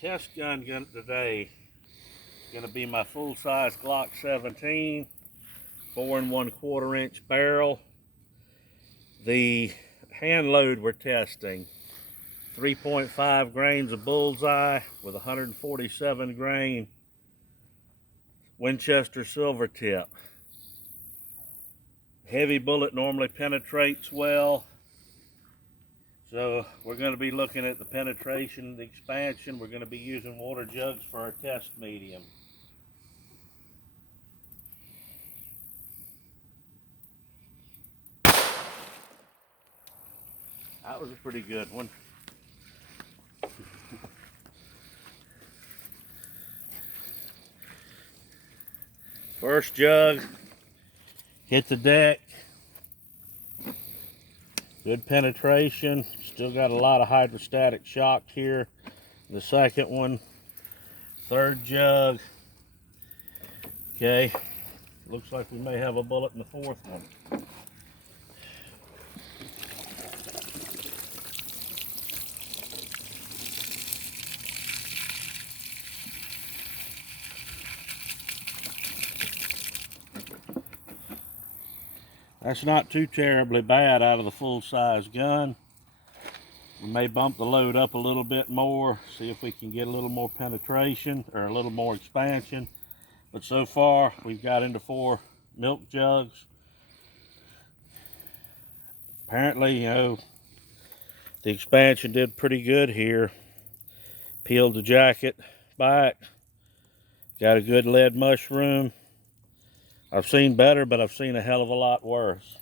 Test gun today gonna be my full-size Glock 17, 4 1/4 inch barrel. The hand load we're testing, 3.5 grains of bullseye with 147 grain Winchester silver tip. Heavy bullet normally penetrates well, so we're going to be looking at the penetration, the expansion. We're going to be using water jugs for our test medium. That was a pretty good one. First jug, hit the deck. Good penetration. Still got a lot of hydrostatic shock here. The second one. Third jug. Okay. Looks like we may have a bullet in the fourth one. That's not too terribly bad out of the full-size gun. We may bump the load up a little bit more, see if we can get a little more penetration or a little more expansion. But so far, we've got into 4 milk jugs. Apparently, the expansion did pretty good here. Peeled the jacket back. Got a good lead mushroom. I've seen better, but I've seen a hell of a lot worse.